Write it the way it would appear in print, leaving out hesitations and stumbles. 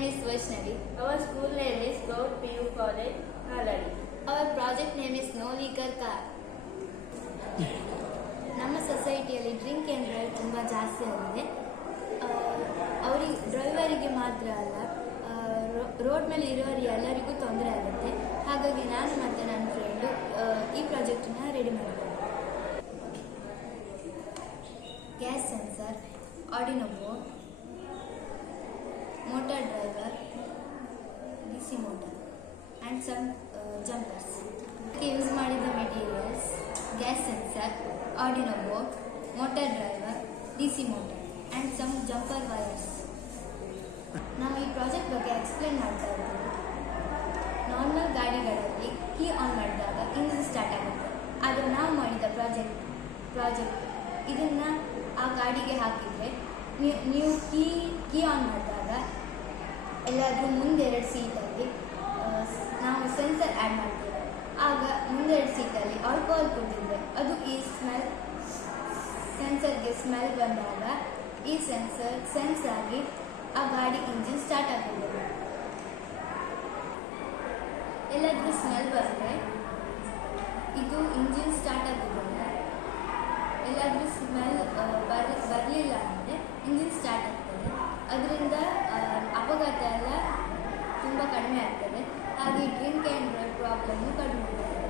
name is Vaishnavi. Our school name is Gowd PU College, Haladi. Our project name is No Liquor Car. ನಮ್ಮ ಸೊಸೈಟಿಯಲ್ಲಿ drink and drive ತುಂಬ ಜಾಸ್ತಿ ಆಗಿದೆ. ಅವರಿಗೆ ಡ್ರೈವರಿಗೆ ಮಾತ್ರ ಅಲ್ಲ, ರೋಡ್ ಮೇಲೆ ಇರೋರಿಗೆ ಎಲ್ಲರಿಗೂ ತೊಂದರೆ ಆಗುತ್ತೆ. ಹಾಗಾಗಿ ನಾನು ಮತ್ತು ನನ್ನ ಫ್ರೆಂಡು ಈ ಪ್ರಾಜೆಕ್ಟನ್ನ ರೆಡಿ ಮಾಡಿದ್ದೇವೆ. Gas sensor, Arduino board, motor driver, DC motor and some jumpers. Use ಮಾಡಿದ materials gas sensor, Arduino board, motor driver, DC motor and some jumper wires. ನಾವು ಈ ಪ್ರಾಜೆಕ್ಟ್ ಬಗ್ಗೆ ಎಕ್ಸ್ಪ್ಲೇನ್ ಮಾಡ್ತಾ ಇದ್ದೀವಿ. ನಾರ್ಮಲ್ ಗಾಡಿಗಳಲ್ಲಿ ಕೀ ಆನ್ ಮಾಡಿದಾಗ engine start ಆಗುತ್ತೆ. ಆದರೆ ನಾವು ಮಾಡಿದ ಪ್ರಾಜೆಕ್ಟ್ ಇದನ್ನು ಆ ಗಾಡಿಗೆ ಹಾಕಿದರೆ ನೀವು ಕೀ ಆನ್ ಮಾಡಿದಾಗ ಎಲ್ಲಾದರೂ ಮುಂದೆರಡು ಸೀಟಲ್ಲಿ ನಾವು ಸೆನ್ಸರ್ ಆ್ಯಡ್ ಮಾಡ್ತೇವೆ. ಆಗ ಮುಂದೆರಡು ಸೀಟಲ್ಲಿ ಆಲ್ಕೋಹಾಲ್ ಕುಡಿದ್ರೆ ಅದು ಈ ಸೆನ್ಸರ್ಗೆ ಸ್ಮೆಲ್ ಬಂದಾಗ ಈ ಸೆನ್ಸರ್ ಸೆನ್ಸ್ ಆಗಿ ಆ ಗಾಡಿ ಇಂಜಿನ್ ಸ್ಟಾರ್ಟ್ ಆಗ್ತದೆ. ಎಲ್ಲಾದರೂ ಸ್ಮೆಲ್ ಬಂದರೆ ಇದು ಇಂಜಿನ್ ಸ್ಟಾರ್ಟ್ ಆಗೋದಿಲ್ಲ. ಎಲ್ಲಾದರೂ ಸ್ಮೆಲ್ ಬರಲಿಲ್ಲ ಅಂದರೆ ಇಂಜಿನ್ ಸ್ಟಾರ್ಟ್ ಆಗ್ತದೆ. ಅದರಿಂದ ಅಪಘಾತ ಎಲ್ಲ ತುಂಬ ಕಡಿಮೆ ಆಗ್ತದೆ. ಹಾಗೆ ಡ್ರಿಂಕ್ ಆ್ಯಂಡ್ ಡ್ರೈವ್ ಪ್ರಾಬ್ಲಮ್ಮು ಕಡಿಮೆ ಆಗ್ತದೆ.